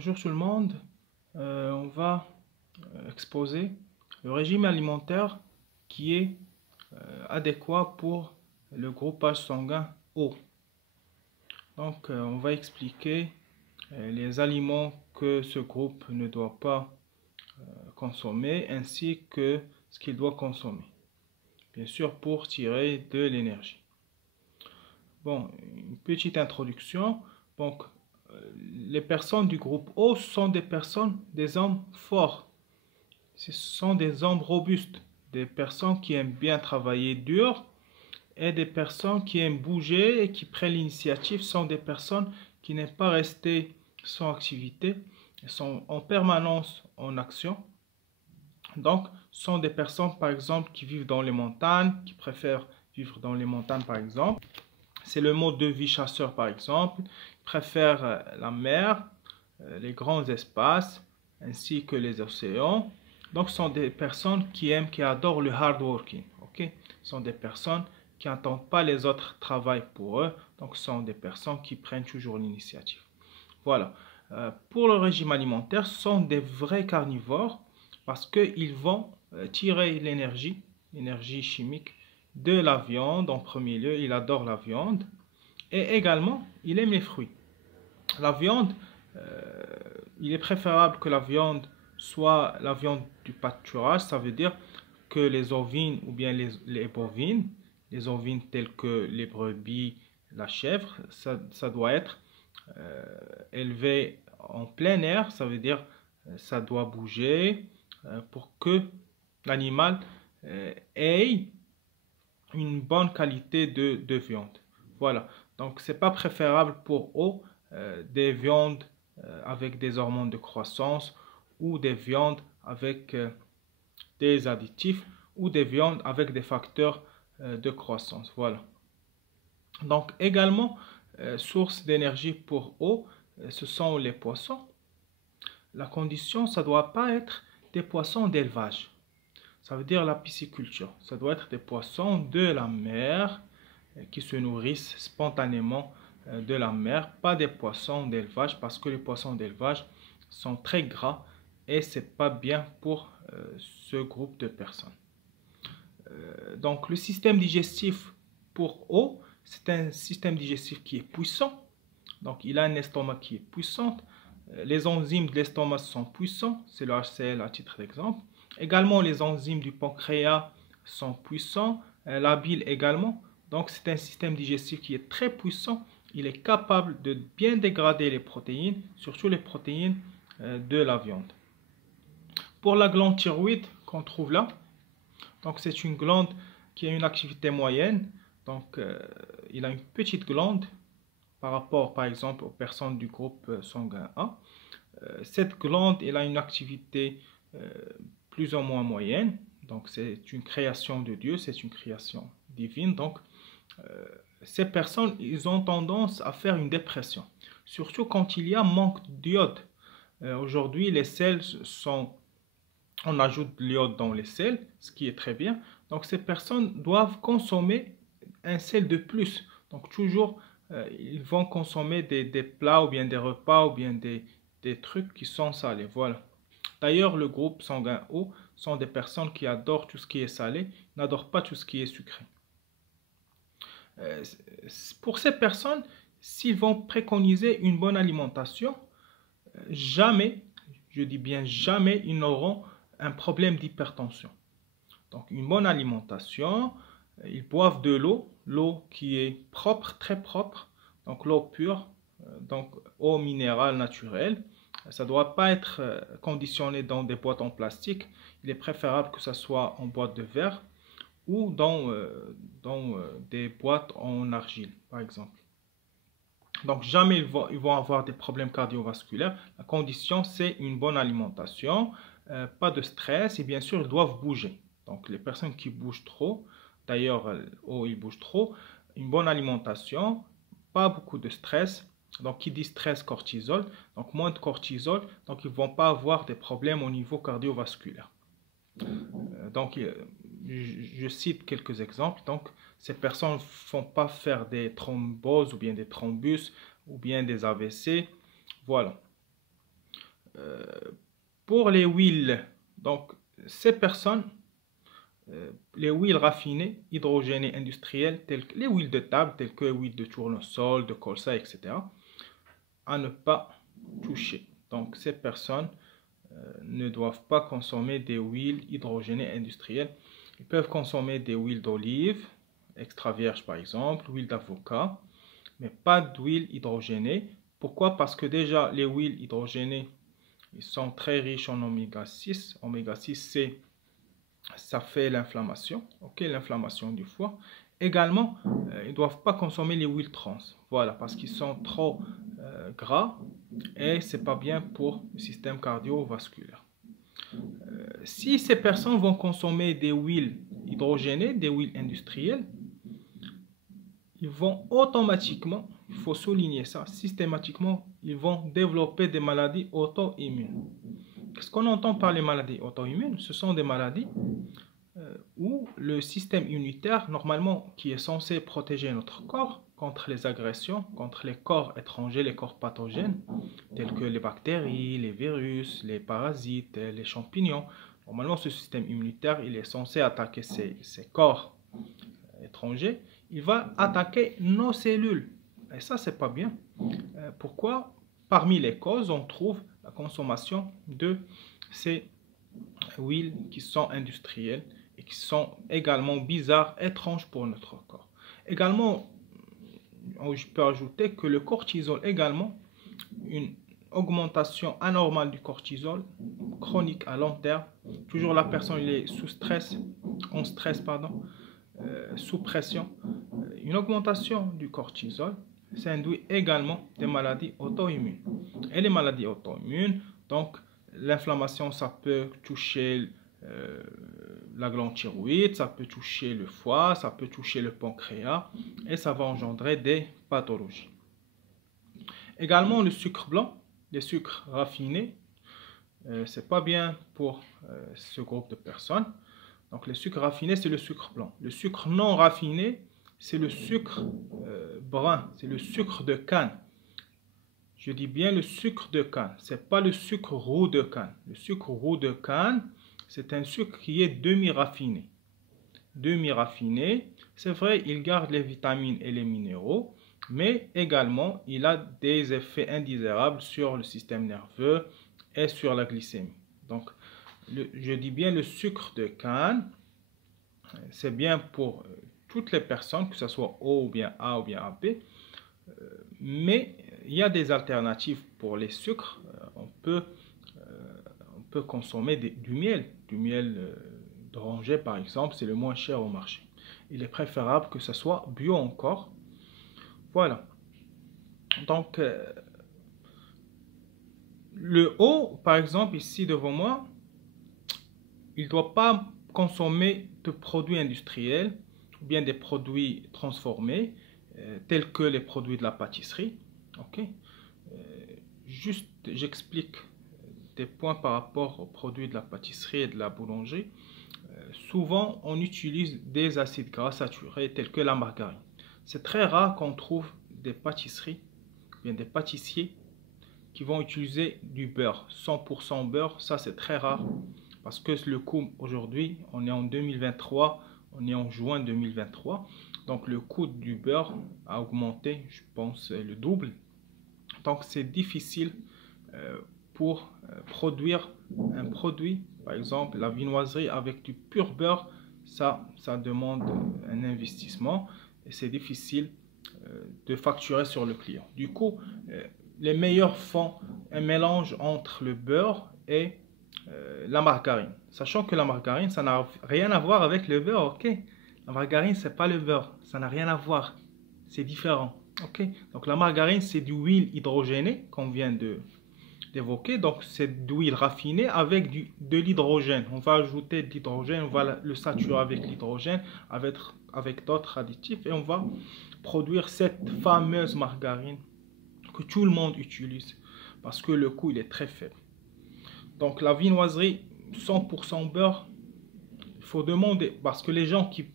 Bonjour tout le monde. On va exposer le régime alimentaire qui est adéquat pour le groupage sanguin O. Donc, on va expliquer les aliments que ce groupe ne doit pas consommer ainsi que ce qu'il doit consommer. Bien sûr, pour tirer de l'énergie. Bon, une petite introduction. Donc, les personnes du groupe O sont des hommes forts. Ce sont des hommes robustes, des personnes qui aiment bien travailler dur et des personnes qui aiment bouger et qui prennent l'initiative. Sont des personnes qui n'aiment pas rester sans activité, elles sont en permanence en action. Donc, sont des personnes, par exemple, qui vivent dans les montagnes, qui préfèrent vivre dans les montagnes, par exemple. C'est le mode de vie chasseur, par exemple. Ils préfèrent la mer, les grands espaces, ainsi que les océans. Donc, ce sont des personnes qui aiment, qui adorent le hard working. Ok? Ce sont des personnes qui n'entendent pas les autres travailler pour eux. Donc, ce sont des personnes qui prennent toujours l'initiative. Voilà. Pour le régime alimentaire, ce sont des vrais carnivores parce qu'ils vont tirer l'énergie chimique de la viande en premier lieu. Il adore la viande et également il aime les fruits. La viande, il est préférable que la viande soit la viande du pâturage, ça veut dire que les ovines ou bien les bovines, les ovines telles que les brebis, la chèvre, ça doit être élevé en plein air, ça veut dire ça doit bouger pour que l'animal ait une bonne qualité de viande. Voilà. Donc, c'est pas préférable pour eux des viandes avec des hormones de croissance ou des viandes avec des additifs ou des viandes avec des facteurs de croissance. Voilà. Donc, également, source d'énergie pour eux, ce sont les poissons. La condition, ça ne doit pas être des poissons d'élevage. Ça veut dire la pisciculture. Ça doit être des poissons de la mer qui se nourrissent spontanément de la mer, pas des poissons d'élevage parce que les poissons d'élevage sont très gras et c'est pas bien pour ce groupe de personnes. Donc le système digestif pour eau, c'est un système digestif qui est puissant. Donc il a un estomac qui est puissant. Les enzymes de l'estomac sont puissants, c'est le HCl à titre d'exemple. Également les enzymes du pancréas sont puissants, la bile également. Donc c'est un système digestif qui est très puissant. Il est capable de bien dégrader les protéines, surtout les protéines de la viande. Pour la glande thyroïde qu'on trouve là, donc c'est une glande qui a une activité moyenne. Donc il a une petite glande par rapport par exemple aux personnes du groupe sanguin A. Cette glande elle a une activité plus ou moins moyenne. Donc c'est une création de Dieu, c'est une création divine. Donc ces personnes, ils ont tendance à faire une dépression, surtout quand il y a manque d'iode. Aujourd'hui, les sels on ajoute de l'iode dans les sels, ce qui est très bien. Donc ces personnes doivent consommer un sel de plus. Donc toujours, ils vont consommer des plats ou bien des repas ou bien des trucs qui sont salés. Voilà. D'ailleurs, le groupe sanguin O sont des personnes qui adorent tout ce qui est salé, n'adorent pas tout ce qui est sucré. Pour ces personnes, s'ils vont préconiser une bonne alimentation, jamais, je dis bien jamais, ils n'auront un problème d'hypertension. Donc une bonne alimentation, ils boivent de l'eau qui est propre, très propre, donc l'eau pure, donc eau minérale naturelle. Ça ne doit pas être conditionné dans des boîtes en plastique. Il est préférable que ça soit en boîte de verre ou dans des boîtes en argile, par exemple. Donc jamais ils vont avoir des problèmes cardiovasculaires. La condition, c'est une bonne alimentation, pas de stress et bien sûr, ils doivent bouger. Donc les personnes qui bougent trop, d'ailleurs, ils bougent trop, une bonne alimentation, pas beaucoup de stress. Donc qui dit stress, cortisol. Donc moins de cortisol, donc ils ne vont pas avoir des problèmes au niveau cardiovasculaire. Donc je cite quelques exemples. Donc ces personnes ne font pas faire des thromboses ou bien des thrombus ou bien des AVC. Voilà. Pour les huiles, donc ces personnes, les huiles raffinées, hydrogénées industrielles, telles que les huiles de table, telles que l'huile de tournesol, de colza, etc., à ne pas toucher. Donc ces personnes ne doivent pas consommer des huiles hydrogénées industrielles. Ils peuvent consommer des huiles d'olive, extra vierge par exemple, huile d'avocat, mais pas d'huile hydrogénée. Pourquoi? Parce que déjà les huiles hydrogénées, ils sont très riches en oméga 6. Oméga 6, ça fait l'inflammation, ok, l'inflammation du foie. Également, ils ne doivent pas consommer les huiles trans, voilà, parce qu'ils sont trop gras et c'est pas bien pour le système cardiovasculaire. Si ces personnes vont consommer des huiles hydrogénées, des huiles industrielles, ils vont automatiquement, il faut souligner ça, systématiquement, ils vont développer des maladies auto-immunes. Qu'est-ce qu'on entend par les maladies auto-immunes? Ce sont des maladies où le système immunitaire, normalement, qui est censé protéger notre corps contre les agressions, contre les corps étrangers, les corps pathogènes, tels que les bactéries, les virus, les parasites, les champignons. Normalement, ce système immunitaire, il est censé attaquer ces corps étrangers. Il va attaquer nos cellules. Et ça, c'est pas bien. Pourquoi? Parmi les causes, on trouve la consommation de ces huiles qui sont industrielles et qui sont également bizarres, étranges pour notre corps. Également, je peux ajouter que le cortisol également, une augmentation anormale du cortisol, chronique à long terme, toujours la personne il est sous stress, sous pression, une augmentation du cortisol, ça induit également des maladies auto-immunes. Et les maladies auto-immunes, donc l'inflammation, ça peut toucher la glande thyroïde, ça peut toucher le foie, ça peut toucher le pancréas et ça va engendrer des pathologies. Également le sucre blanc, les sucres raffinés, c'est pas bien pour ce groupe de personnes. Donc le sucre raffiné, c'est le sucre blanc. Le sucre non raffiné, c'est le sucre brun, c'est le sucre de canne. Je dis bien le sucre de canne, c'est pas le sucre roux de canne. Le sucre roux de canne, c'est un sucre qui est demi-raffiné. Demi-raffiné, c'est vrai, il garde les vitamines et les minéraux, mais également, il a des effets indésirables sur le système nerveux et sur la glycémie. Donc, je dis bien le sucre de canne, c'est bien pour toutes les personnes, que ce soit O ou bien A ou bien AB, mais il y a des alternatives pour les sucres. On peut consommer du miel d'oranger par exemple, c'est le moins cher au marché. Il est préférable que ce soit bio encore. Voilà. Donc, le haut, par exemple, ici devant moi, il ne doit pas consommer de produits industriels ou bien des produits transformés, tels que les produits de la pâtisserie. Ok. Juste, j'explique des points par rapport aux produits de la pâtisserie et de la boulangerie. Souvent, on utilise des acides gras saturés tels que la margarine. C'est très rare qu'on trouve des pâtisseries, bien des pâtissiers qui vont utiliser du beurre, 100% beurre. Ça, c'est très rare parce que le coût aujourd'hui, on est en 2023, on est en juin 2023. Donc, le coût du beurre a augmenté, je pense, le double. Donc, c'est difficile pour produire un produit, par exemple la viennoiserie avec du pur beurre, ça demande un investissement et c'est difficile de facturer sur le client. Du coup, les meilleurs font un mélange entre le beurre et la margarine. Sachant que la margarine, ça n'a rien à voir avec le beurre, ok? La margarine, c'est pas le beurre, ça n'a rien à voir, c'est différent, ok? Donc la margarine, c'est du huile hydrogénée qu'on vient d'évoquer, donc c'est d'huile raffinée avec de l'hydrogène. On va ajouter de l'hydrogène, on va le saturer avec l'hydrogène, avec d'autres additifs et on va produire cette fameuse margarine que tout le monde utilise parce que le coût il est très faible. Donc la viennoiserie 100% beurre, il faut demander parce que les gens qui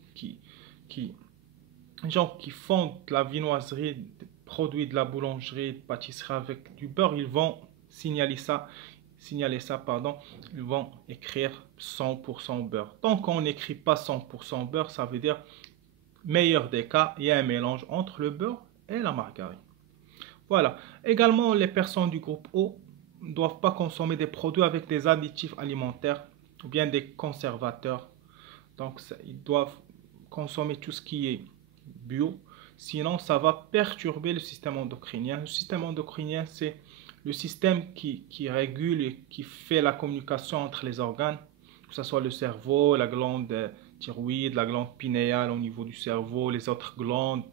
font de la viennoiserie, des produits de la boulangerie, de pâtisserie avec du beurre, ils vont signaler ça. signaler ça, pardon, ils vont écrire 100% beurre. Tant qu'on n'écrit pas 100% beurre, ça veut dire, meilleur des cas, il y a un mélange entre le beurre et la margarine. Voilà. Également, les personnes du groupe O ne doivent pas consommer des produits avec des additifs alimentaires ou bien des conservateurs. Donc, ils doivent consommer tout ce qui est bio. Sinon, ça va perturber le système endocrinien. Le système endocrinien, c'est le système qui régule et qui fait la communication entre les organes, que ce soit le cerveau, la glande thyroïde, la glande pinéale au niveau du cerveau, les autres glandes,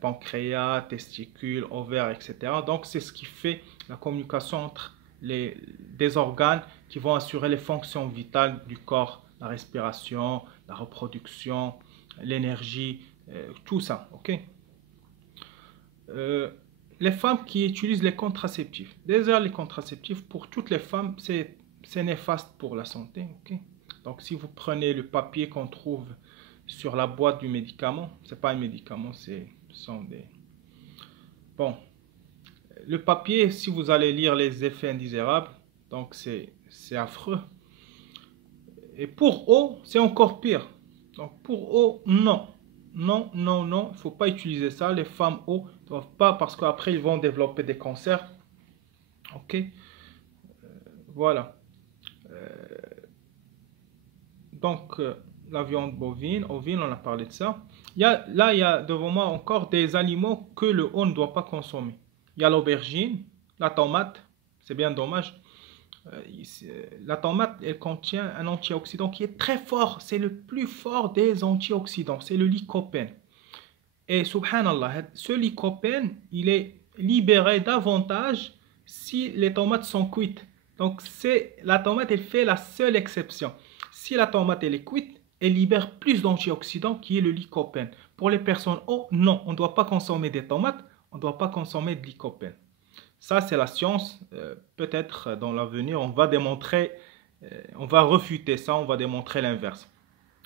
pancréas, testicules, ovaires, etc. Donc, c'est ce qui fait la communication entre des organes qui vont assurer les fonctions vitales du corps, la respiration, la reproduction, l'énergie, tout ça, ok? Les femmes qui utilisent les contraceptifs. Déjà, les contraceptifs, pour toutes les femmes, c'est néfaste pour la santé, ok? Donc, si vous prenez le papier qu'on trouve sur la boîte du médicament, c'est pas un médicament, ce sont des... Bon, le papier, si vous allez lire les effets indésirables, donc c'est affreux. Et pour eau, c'est encore pire. Donc pour eau, non. Non, non, non, il ne faut pas utiliser ça. Les femmes eau ne doivent pas, parce qu'après ils vont développer des cancers. Ok, voilà. Donc la viande bovine, ovine, on a parlé de ça. Là, il y a devant moi encore des aliments que le haut ne doit pas consommer. Il y a l'aubergine, la tomate, c'est bien dommage. La tomate, elle contient un antioxydant qui est très fort. C'est le plus fort des antioxydants. C'est le lycopène. Et subhanallah, ce lycopène, il est libéré davantage si les tomates sont cuites. Donc, la tomate, elle fait la seule exception. Si la tomate, elle est cuite, elle libère plus d'antioxydants qui est le lycopène. Pour les personnes, oh non, on ne doit pas consommer des tomates, on ne doit pas consommer de lycopène. Ça, c'est la science. Peut-être dans l'avenir, on va démontrer, on va refuter ça, on va démontrer l'inverse.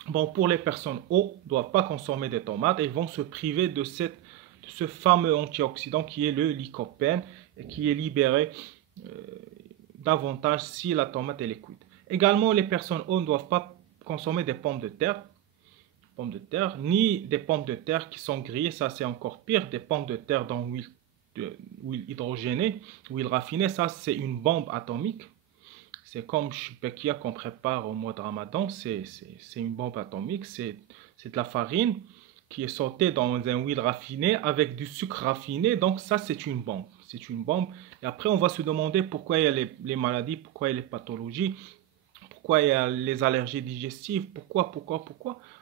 Bon, pour les personnes O, ne doivent pas consommer des tomates et vont se priver de ce fameux antioxydant qui est le lycopène et qui est libéré davantage si la tomate est cuite. Également, les personnes O ne doivent pas consommer des pommes de terre, ni des pommes de terre qui sont grillées, ça c'est encore pire, des pommes de terre dans l'huile hydrogénée, huile raffinée, ça c'est une bombe atomique. C'est comme Shbekia qu'on prépare au mois de Ramadan, c'est une bombe atomique, c'est de la farine qui est sautée dans un huile raffinée avec du sucre raffiné, donc ça c'est une bombe. C'est une bombe. Et après on va se demander pourquoi il y a les maladies, pourquoi il y a les pathologies, pourquoi il y a les allergies digestives, pourquoi,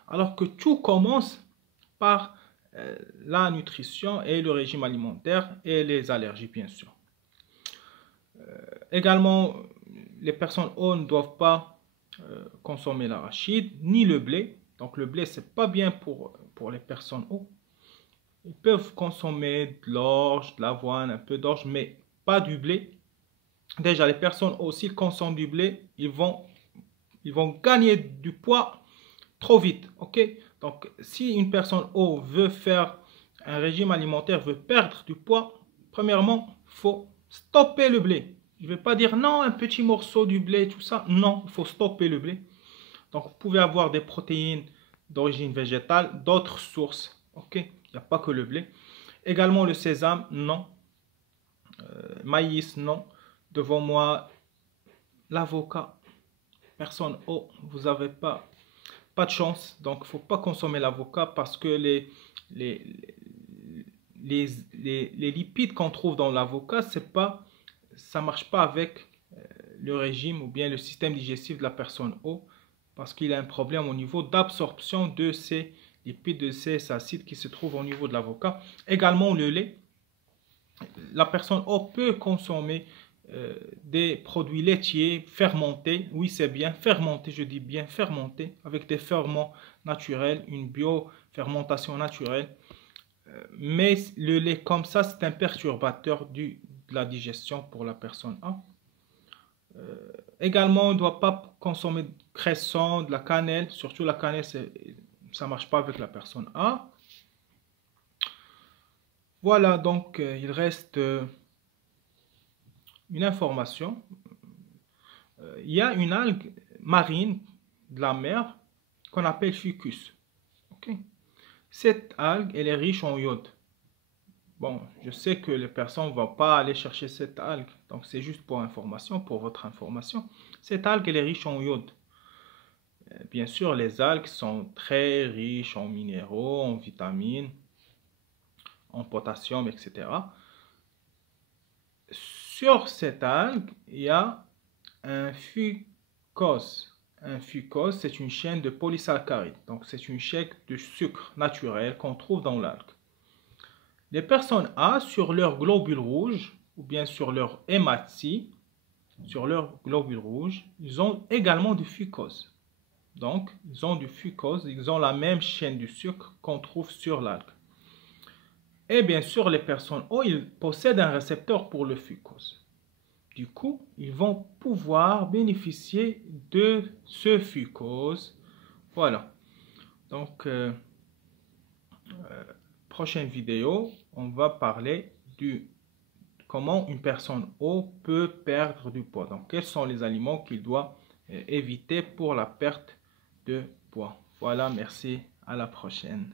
alors que tout commence par la nutrition et le régime alimentaire et les allergies, bien sûr. Également, les personnes O ne doivent pas consommer l'arachide ni le blé. Donc le blé, c'est pas bien pour les personnes O. Ils peuvent consommer de l'orge, de l'avoine, un peu d'orge, mais pas du blé. Déjà, les personnes O, s'ils consomment du blé, ils vont gagner du poids trop vite. Ok? Donc, si une personne O veut faire un régime alimentaire, veut perdre du poids, premièrement, il faut stopper le blé. Je ne vais pas dire non, un petit morceau du blé, tout ça. Non, il faut stopper le blé. Donc, vous pouvez avoir des protéines d'origine végétale, d'autres sources. Ok? Il n'y a pas que le blé. Également le sésame, non. Maïs, non. Devant moi, l'avocat. Personne, oh, vous n'avez pas de chance. Donc, il ne faut pas consommer l'avocat parce que les lipides qu'on trouve dans l'avocat, ça ne marche pas avec le régime ou bien le système digestif de la personne O parce qu'il a un problème au niveau d'absorption de ces lipides, de ces acides qui se trouvent au niveau de l'avocat. Également le lait. La personne O peut consommer des produits laitiers fermentés. Oui, c'est bien fermenté, je dis bien fermenté, avec des ferments naturels, une bio-fermentation naturelle. Mais le lait comme ça, c'est un perturbateur de la digestion pour la personne A. Également, on ne doit pas consommer de cresson, de la cannelle. Surtout la cannelle, ça ne marche pas avec la personne A. Voilà, donc il reste une information il y a une algue marine de la mer qu'on appelle fucus. Okay? Cette algue, elle est riche en iode. Bon, je sais que les personnes ne vont pas aller chercher cette algue, donc c'est juste pour information, pour votre information. Cette algue, elle est riche en iode. Bien sûr, les algues sont très riches en minéraux, en vitamines, en potassium, etc. Sur cette algue, il y a un fucose. Un fucose, c'est une chaîne de polysaccharides. Donc, c'est une chaîne de sucre naturel qu'on trouve dans l'algue. Les personnes A, sur leur globule rouge, ou bien sur leur hématie, sur leur globule rouge, ils ont également du fucose. Donc, ils ont du fucose, ils ont la même chaîne de sucre qu'on trouve sur l'algue. Et bien sûr, les personnes O, ils possèdent un récepteur pour le fucose. Du coup, ils vont pouvoir bénéficier de ce fucose. Voilà. Donc, prochaine vidéo, on va parler du comment une personne O peut perdre du poids. Donc, quels sont les aliments qu'il doit éviter pour la perte de poids. Voilà, merci. À la prochaine.